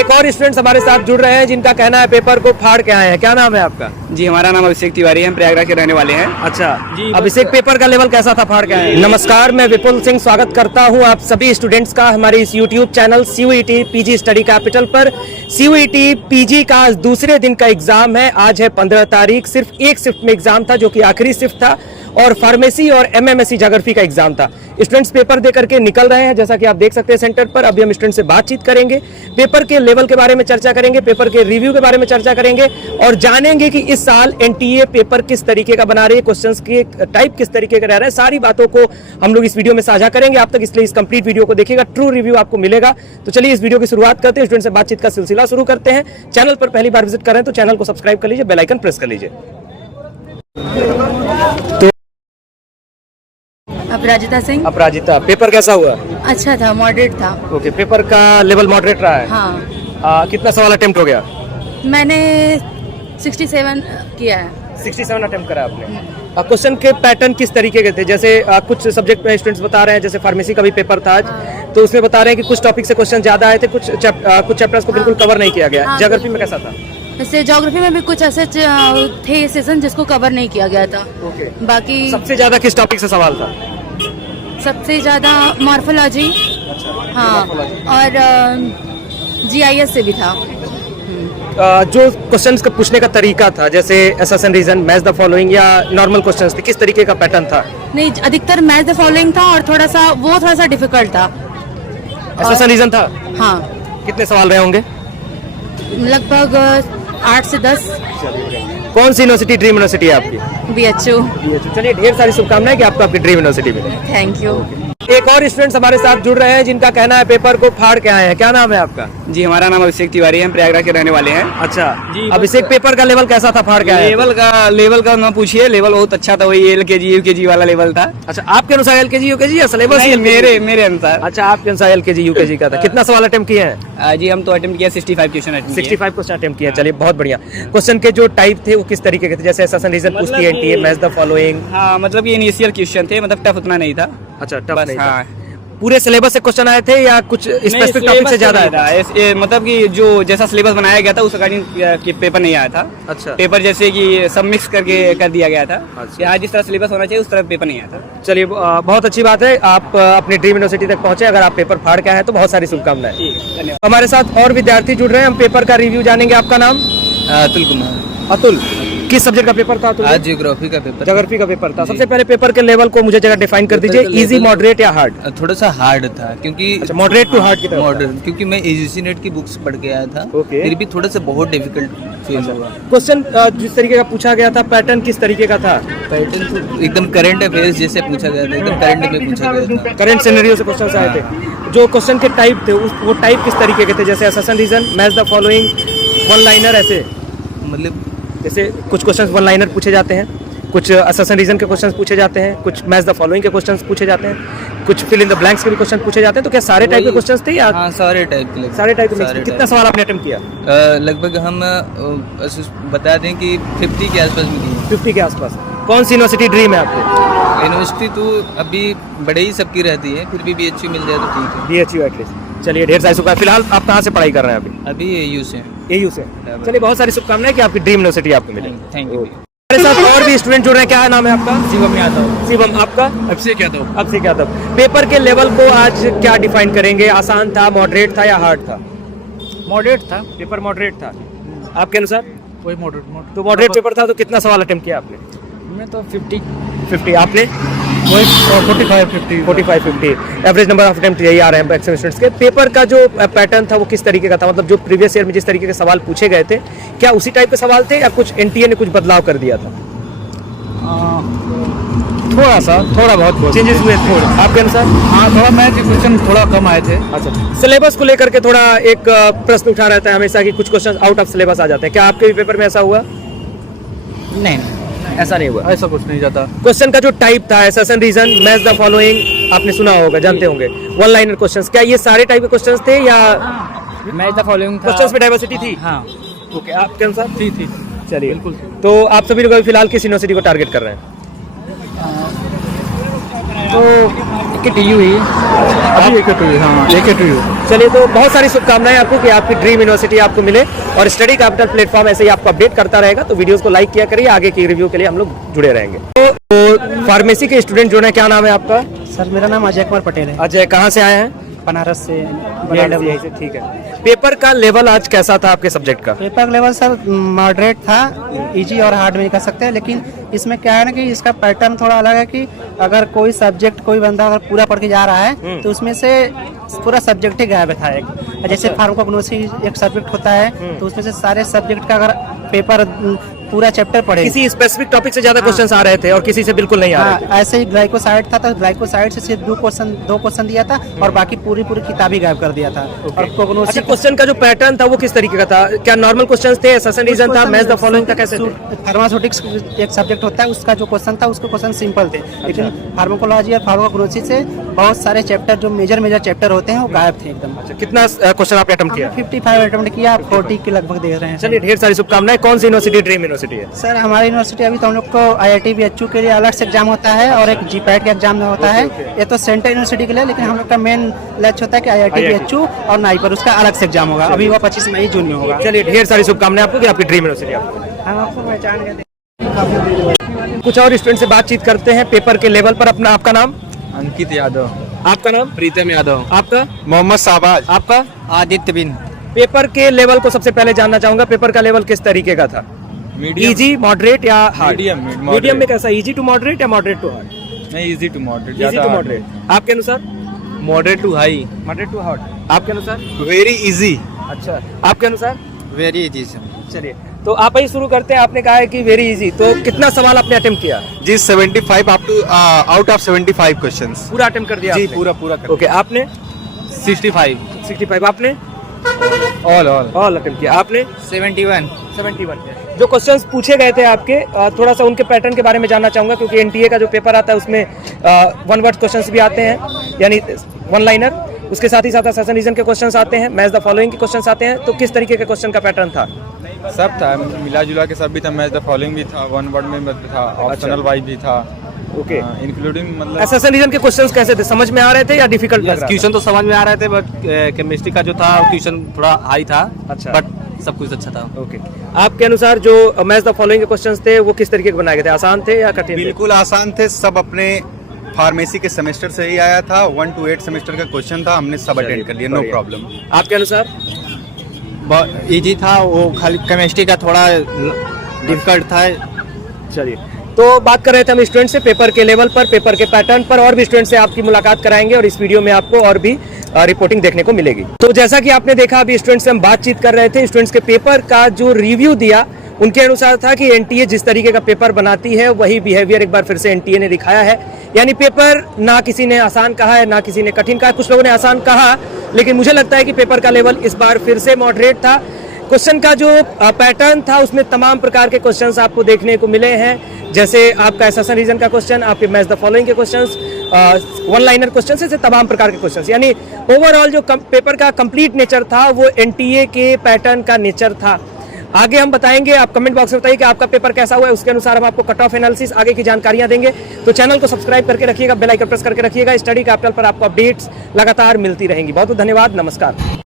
एक और स्टूडेंट्स हमारे साथ जुड़ रहे हैं जिनका कहना है पेपर को फाड़ के आए हैं। क्या नाम है आपका? जी, हमारा नाम अभिषेक तिवारी है, हम प्रयागराज के रहने वाले हैं। अच्छा जी, अभिषेक, पेपर का लेवल कैसा था फाड़ के आए? नमस्कार, मैं विपुल सिंह स्वागत करता हूं आप सभी स्टूडेंट्स का हमारे इस YouTube channel CUET PG study capital पर। CUET पीजी का आज दूसरे दिन का एग्जाम है। आज है 15 तारीख। सिर्फ एक शिफ्ट में एग्जाम था जो कि आखिरी शिफ्ट था, और फार्मेसी और MMSc ज्योग्राफी का एग्जाम था। स्टूडेंट्स पेपर दे करके निकल रहे हैं, जैसा कि आप देख सकते हैं सेंटर पर। अभी हम स्टूडेंट से बातचीत करेंगे, पेपर के लेवल के बारे में चर्चा करेंगे, पेपर के रिव्यू के बारे में चर्चा करेंगे और जानेंगे कि इस साल NTA पेपर किस तरीके का बना रही है, क्वेश्चंस के टाइप किस तरीके का रह रहा है। सारी बातों को हम लोग इस वीडियो में साझा करेंगे आप तक, इसलिए इस कंप्लीट वीडियो को देखिएगा, ट्रू रिव्यू आपको मिलेगा। तो चलिए इस वीडियो की शुरुआत करते हैं, स्टूडेंट से बातचीत का सिलसिला शुरू करते हैं। चैनल पर पहली बार विजिट कर रहे हैं तो चैनल को सब्सक्राइब कर लीजिए, बेल आइकन प्रेस कर लीजिए। अपराजिता, पेपर कैसा हुआ? अच्छा था, मॉडरेट था। ओके, पेपर का लेवल मॉडरेट रहा है। हाँ, कितना सवाल अटेम्प्ट हो गया? मैंने 67 किया है। 67 अटेम्प्ट करा आपने। क्वेश्चन के पैटर्न किस तरीके के थे? जैसे कुछ सब्जेक्ट में स्टूडेंट्स बता रहे हैं, जैसे फार्मेसी का भी पेपर था आज, तो उसमें बता रहे हैं कि कुछ टॉपिक से क्वेश्चन ज्यादा आए थे, कुछ चैप्टर्स को बिल्कुल कवर नहीं किया गया। ज्योग्राफी में कैसा था? वैसे ज्योग्राफी में भी कुछ ऐसे थे सेशन जिसको कवर नहीं किया गया था। ओके, बाकी सबसे ज्यादा किस टॉपिक से सवाल था? सबसे ज्यादा मॉर्फोलॉजी, हाँ, और GIS से भी था। जो क्वेश्चंस का पूछने का तरीका था, जैसे assertion reason, match the following या नॉर्मल क्वेश्चंस थे, किस तरीके का पैटर्न था? नहीं, अधिकतर मैच द फॉलोइंग था और थोड़ा सा डिफिकल्ट था। असर्शन रीजन था? हाँ, कितने सवाल रहे होंगे? लगभग 8 से 10। कौन सी यूनिवर्सिटी ड्रीम यूनिवर्सिटी है आपकी? BHU। चलिए, ढेर सारी शुभकामनाएं कि आपको आपकी ड्रीम यूनिवर्सिटी में। Thank you. एक और स्टूडेंट्स हमारे साथ जुड़ रहे हैं जिनका कहना है पेपर को फाड़ के आए हैं। क्या नाम है आपका? जी, हमारा नाम अभिषेक तिवारी है, हम प्रयागराज के रहने वाले हैं। अच्छा जी, अभिषेक, पेपर का लेवल कैसा था फाड़ के आए? लेवल का ना पूछिए, लेवल बहुत अच्छा था, वही LKG UKG वाला लेवल था। अच्छा, आपके अनुसार LKG UKG या सिलेबस? मेरे अनुसार। अच्छा, आपके अनुसार LKG UKG का था। कितना सवाल अटेम्प्ट किए हैं? जी, हम तो अटेम्प्ट किया 65 क्वेश्चन 65 क्वेश्चन अटेम्प्ट किए। चलिए, बहुत बढ़िया। क्वेश्चन के जो टाइप थे वो किस तरीके के थे? जैसे असर्शन रीजन पूछती है NTA, मैच द फॉलोइंग। हाँ, मतलब ये इनिशियल क्वेश्चन थे, मतलब टफ उतना नहीं था। अच्छा, टफ नहीं था। हाँ, पूरे सिलेबस से क्वेश्चन आए थे या कुछ स्पेसिफिक टॉपिक से ज्यादा आया था? मतलब कि जो जैसा सिलेबस बनाया गया था उस अकॉर्डिंग पेपर नहीं आया था। अच्छा, पेपर जैसे कि सब मिक्स करके कर दिया गया था। अच्छा। यहाँ जिस तरह सिलेबस होना चाहिए उस तरह पेपर नहीं आया था। चलिए, बहुत अच्छी बात है, आप अपनी ड्रीम यूनिवर्सिटी तक पहुंचे। अगर आप पेपर फाड़ के आए हैं तो बहुत सारी शुभकामनाएं। धन्यवाद। हमारे साथ और विद्यार्थी जुड़ रहे हैं, हम पेपर का रिव्यू जानेंगे। आपका नाम? अतुल कुमार। अतुल, किस सब्जेक्ट का पेपर था अतुल? आज ज्योग्राफी का पेपर। ज्योग्राफी का पेपर था। सबसे पहले पेपर के लेवल को मुझे जगह डिफाइन कर दीजिए, इजी, मॉडरेट या हार्ड? थोड़ा सा हार्ड था क्योंकि मॉडरेट टू हार्ड की तरफ? मॉडरेट, क्योंकि मैं AGC नेट की बुक्स पढ़ के आया था। ओके। फिर भी थोड़ा सा बहुत डिफिकल्ट फील हुआ। क्वेश्चन जिस तरीके का पूछा गया था, पैटर्न किस तरीके का था? पैटर्न तो एकदम करंट अफेयर्स जैसे पूछा गया था, एकदम करंट में पूछा गया था। करंट सिनेरियो से क्वेश्चन आए थे। जो क्वेश्चन के टाइप थे वो टाइप किस तरीके के थे? जैसे assertion reason, match the following, one liner, ऐसे? मतलब जैसे कुछ क्वेश्चंस वन लाइनर पूछे जाते हैं, कुछ असर्शन रीजन के क्वेश्चंस पूछे जाते हैं, कुछ मैच द फॉलोइंग के क्वेश्चंस पूछे जाते हैं, कुछ फिल इन द ब्लैंक्स के भी क्वेश्चन पूछे जाते हैं। तो क्या सारे टाइप के क्वेश्चंस थे या? हाँ, सारे टाइप के। सारे टाइप के। कितना सवाल आपने अटेम्प्ट किया? लगभग हम बता दें कि 50 के आसपास में किए। 50 के आसपास। कौन सी यूनिवर्सिटी ड्रीम है आपको? यूनिवर्सिटी तो अभी बड़े ही सबकी रहती है, फिर भी BHU मिल जाए तो ठीक है। BHU at least. चलिए, ढेर सारी शुभकामनाएं। फिलहाल आप कहाँ से पढ़ाई कर रहे हैं अभी? AU से। AU से। चलिए, बहुत सारी शुभकामनाएं कि आपकी ड्रीम यूनिवर्सिटी आपको मिले। Thank you. हमारे साथ और भी स्टूडेंट जुड़ रहे हैं। क्या नाम है आपका? शिवम यादव। शिवम, आपका? अभिषेक यादव। अभिषेक यादव। पेपर के लेवल को आज क्या डिफाइन करेंगे? आसान था, मॉडरेट था या हार्ड था? मॉडरेट था। पेपर मॉडरेट था आपके अनुसार? वही मॉडरेट। तो मॉडरेट पेपर था, तो कितना सवाल अटेम्प्ट किया आपने? मैं तो 50 आपने? वही 45 50। एवरेज नंबर ऑफ अटेम्प्ट यही आ रहे हैं मैक्सिमम स्टूडेंट्स के। पेपर का जो पैटर्न था वो किस तरीके का था? मतलब जो प्रीवियस ईयर में जिस तरीके के सवाल पूछे गए थे, क्या उसी टाइप के सवाल थे या कुछ NTA ने कुछ बदलाव कर दिया था? थोड़ा बहुत चेंजेस हुए थोड़े आपके अनुसार? हाँ, थोड़ा मैथ के क्वेश्चन थोड़ा कम आए थे। अच्छा, सिलेबस को लेकर के थोड़ा एक प्रश्न उठा रहता है हमेशा कि कुछ क्वेश्चन आउट ऑफ सिलेबस आ जाते हैं। क्या आपके भी पेपर में ऐसा हुआ? नहीं, ऐसा नहीं हुआ। ऐसा कुछ नहीं जाता। क्वेश्चन का जो टाइप था, assertion reason, match the following, आपने सुना होगा, जानते होंगे, वन लाइनर क्वेश्चंस, क्या ये सारे टाइप के क्वेश्चंस थे या मैच द फॉलोइंग था? क्वेश्चंस में डाइवर्सिटी थी? हाँ, ओके, आपके अनुसार? थी। चलिए, बिल्कुल। तो आप सभी लोग फिलहाल किस यूनिवर्सिटी को टारगेट कर रहे हैं? तो एक टी हुई अभी एक टी हाँ एक टी चलिए, तो बहुत सारी शुभकामनाएं आपको कि आपकी ड्रीम यूनिवर्सिटी आपको मिले और स्टडी कैपिटल प्लेटफॉर्म ऐसे ही आपको अपडेट करता रहेगा। तो वीडियोस को लाइक किया करिए, आगे की रिव्यू के लिए हम लोग जुड़े रहेंगे। तो फार्मेसी के स्टूडेंट जो है, क्या नाम है आपका? सर मेरा नाम अजय कुमार पटेल है, अजय, कहाँ से आए हैं? बनारस से। यहीं से, ठीक है। पेपर का लेवल आज कैसा था आपके सब्जेक्ट का? पेपर लेवल सर मॉडरेट था, इजी और हार्ड में कह सकते हैं, लेकिन इसमें क्या है ना कि इसका पैटर्न थोड़ा अलग है कि अगर कोई सब्जेक्ट कोई बंदा अगर पूरा पढ़ के जा रहा है तो उसमें से पूरा सब्जेक्ट ही गायब था एक। जैसे फार्माकोग्नोसी एक सब्जेक्ट होता है तो उसमें से सारे सब्जेक्ट का अगर पेपर पूरा चैप्टर पढ़े, किसी स्पेसिफिक टॉपिक से ज्यादा क्वेश्चंस आ रहे थे और किसी से बिल्कुल नहीं आ रहे थे। ऐसे ही ग्लाइकोसाइड था तो ग्लाइकोसाइड से सिर्फ दो क्वेश्चन दिया था और बाकी पूरी किताब ही गायब कर दिया था। और कोग्नोसी अच्छा, क्वेश्चन का जो पैटर्न था वो किस तरीके का था? क्या नॉर्मल क्वेश्चंस थे, एसेशन रीजन था, मैच द फॉलोइंग था, कैसे थे? फार्मास्यूटिक्स एक सब्जेक्ट होता है, उसका जो क्वेश्चन था उसके क्वेश्चन सिंपल थे, लेकिन फार्माकोलॉजी और फार्माकोग्नोसी से बहुत सारे चैप्टर जो मेजर चैप्टर होते हैं वो गायब थे एकदम। अच्छा, कितना क्वेश्चन आपने अटेम्प्ट किया? 55 अटेम्प्ट किया, 40 के लगभग दे रहे हैं। चलिए, ढेर सारी शुभकामनाएं। कौन सी यूनिवर्सिटी ड्रीम यूनिवर्सिटी है? सर हमारी यूनिवर्सिटी अभी तो हम लोग को IIT BHU के लिए अलग से एग्जाम होता है और एक GPAT का एग्जाम होता है। ये तो सेंट्रल यूनिवर्सिटी के लिए, लेकिन हम लोग का मेन लक्ष्य होता है कि IIT BHU और नाई पर उसका अलग से एग्जाम होगा। अभी वो 25 मई जून में होगा। चलिए, ढेर सारी शुभकामनाएं आपको कि आपकी ड्रीम यूनिवर्सिटी आपको। हम आपको पहचान के कुछ और स्टूडेंट से बातचीत करते हैं पेपर के लेवल पर। अपना, आपका नाम? अंकित यादव। आपका नाम? प्रीतम यादव। आपका? मोहम्मद शाहबाज। आपका? आदित्य बिन। पेपर के लेवल को सबसे पहले जानना चाहूंगा, पेपर का लेवल किस तरीके का था? इजी, मॉडरेट या हार्ड? मीडियम में कैसा? इजी टू मॉडरेट या मॉडरेट टू हार्ड? नहीं, easy to moderate. Easy to moderate. आपके अनुसार? Moderate to high. Moderate to hard. आपके अनुसार? Very easy. अच्छा, आपके अनुसार? Very easy. चलिए, तो आप ही शुरू करते हैं। आपने कहा है कि वेरी इजी, तो कितना सवाल आपने अटेम्प्ट किया? जी 75 up to out of 75 questions पूरा अटेम्प्ट कर दिया जी आपने? पूरा ओके, आपने? 65। आपने? ऑल अटेम्प्ट किया। आपने? 71। जो क्वेश्चंस पूछे गए थे आपके, थोड़ा सा उनके पैटर्न के बारे में जानना चाहूंगा, क्योंकि एनटीए का जो पेपर आता है उसमें वन वर्ड क्वेश्चंस भी आते हैं, यानी वन लाइनर। उसके साथ ही साथ असेशन रीजन के क्वेश्चंस आते हैं, मैच द फॉलोइंग के क्वेश्चंस आते हैं। तो किस तरीके के क्वेश्चन का पैटर्न था? सब था, मिला जुला के सब भी था। मैच द फॉलोइंग भी था, वन वर्ड में भी था, ऑप्शनल वाइज भी था। ओके, इंक्लूडिंग मतलब असेशन रीजन के क्वेश्चंस कैसे थे? समझ में आ रहे थे या डिफिकल्ट लग रहा था? क्वेश्चन तो समझ में आ रहे थे, बट केमिस्ट्री का जो था क्वेश्चन थोड़ा हाई था। अच्छा। बट सब कुछ अच्छा था। ओके, आपके अनुसार जो मैच द फॉलोइंग के क्वेश्चंस थे वो किस तरीके के बनाए गए थे? आसान थे या कठिन थे? बिल्कुल आसान थे। सब अपने फार्मेसी के सेमेस्टर से ही आया था। 1 to 8 सेमेस्टर का क्वेश्चन था, हमने सब अटेंड कर लिया, नो बढ़िया। प्रॉब्लम। आपके अनुसार? इजी था, वो खाली केमिस्ट्री का थोड़ा डिफिकल्ट था। चलिए, तो बात कर रहे थे हम स्टूडेंट से पेपर के लेवल पर, पेपर के पैटर्न पर, और भी स्टूडेंट से आपकी मुलाकात कराएंगे और इस वीडियो में आपको और भी रिपोर्टिंग देखने को मिलेगी। तो जैसा कि आपने देखा, अभी स्टूडेंट्स से हम बातचीत कर रहे थे। स्टूडेंट्स के पेपर का जो रिव्यू दिया उनके अनुसार था कि एनटीए जिस तरीके का पेपर बनाती है वही बिहेवियर एक बार फिर से एनटीए ने दिखाया है। यानी पेपर ना किसी ने आसान कहा है ना किसी ने कठिन कहा। कुछ लोगों ने आसान कहा, लेकिन मुझे लगता है कि पेपर का लेवल इस बार फिर से मॉडरेट था। क्वेश्चन का जो पैटर्न था उसमें तमाम प्रकार के क्वेश्चंस आपको देखने को मिले हैं, जैसे आपका एसेशन रीजन का क्वेश्चन, आपके मैच द फॉलोइंग के क्वेश्चंस, वन लाइनर क्वेश्चन, ऐसे तमाम प्रकार के क्वेश्चंस। यानी ओवरऑल जो पेपर का कंप्लीट नेचर था वो एनटीए के पैटर्न का नेचर था। आगे हम बताएंगे, आप कमेंट बॉक्स में बताइए कि आपका पेपर कैसा हुआ है, उसके अनुसार हम आपको कट ऑफ एनालिसिस आगे की जानकारियां देंगे। तो चैनल को सब्सक्राइब करके रखिएगा, बेल आइकन प्रेस करके रखिएगा। स्टडी कैपिटल पर आपको अपडेट्स लगातार मिलती रहेंगी। बहुत बहुत धन्यवाद, नमस्कार।